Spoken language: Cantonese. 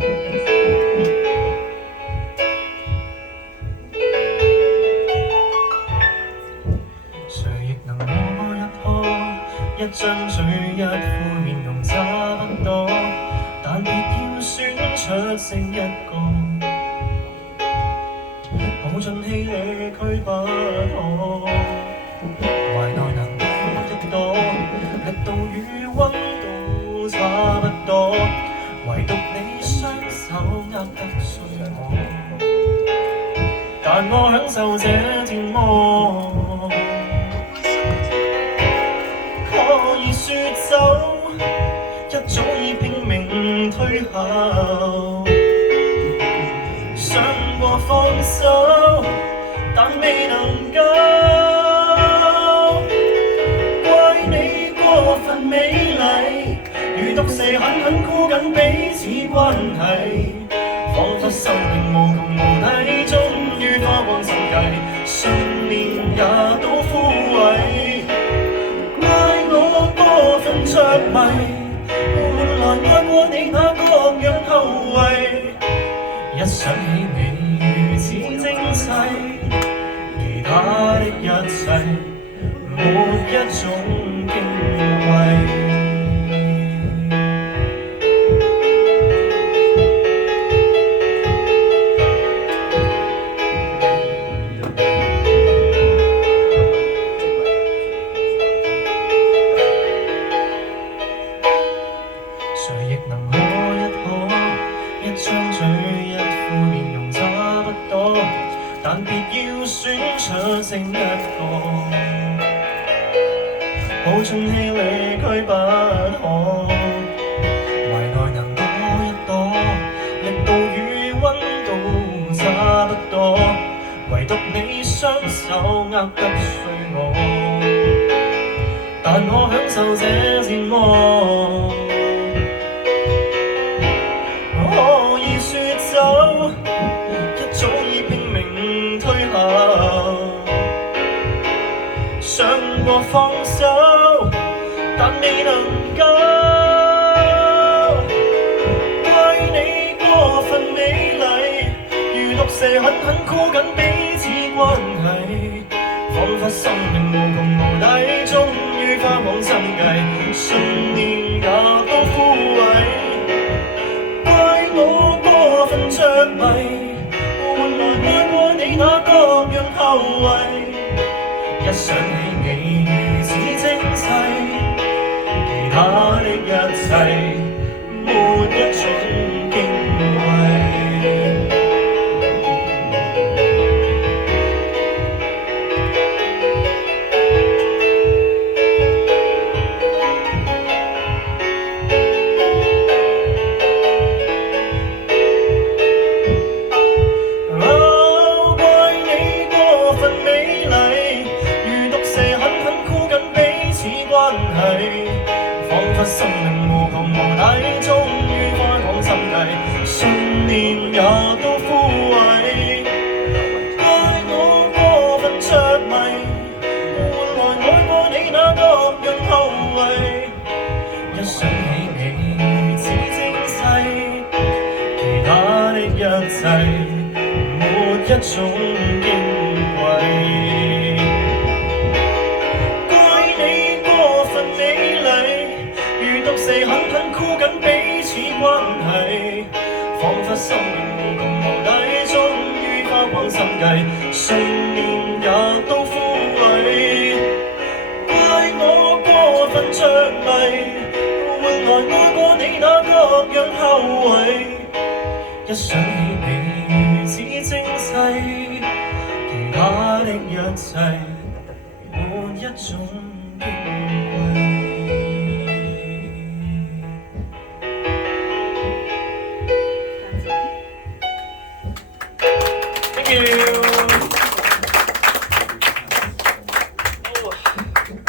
誰亦能摸一顆一張嘴一副面容差不多，但別要選出勝一個，耗盡氣力區不可。懷內能多一朵，力度與溫度差不多，唯獨你雙手握得碎我，但我享受這折磨。可以說走，一早已拼命退後，想過放手，但未能夠。怪你過分美麗，如毒蛇狠狠箍緊彼此關係，彷彿生命無窮無底，終於花光心計，信念也都枯萎。過分着迷，換來愛過你那各樣後遺。一想起你如此精細，其他的一切沒一種矜貴。誰亦能可一張嘴一副面容差不多，但別要選出勝一個，耗盡氣力區不可。懷內能多一朵，力度與溫度差不多，唯獨你雙手握得碎我，但我享受這折磨。可以說走，一早已拼命退後，想過放手，但未能夠。怪你過分美麗，如毒蛇狠狠箍緊彼此關係，彷彿生命無窮無底，終於花光心計，信念也都枯萎。我過分着迷，換來愛過你那各樣後遺。一想起你如此精細，其他的一切沒一種矜貴。彷彿生命無窮無底，終於花光心計，信念也都枯萎。怪我過分着迷，換來愛過你那各樣後遺。一想起你如此精細，其他的一切沒一種矜貴。狠狠箍緊彼此關係，彷彿生命無窮無底，終於花光心計，信念也都枯萎。怪我過分着迷，換來愛過你那各樣後遺。一想起你如此精細，其他的一切沒一種矜貴。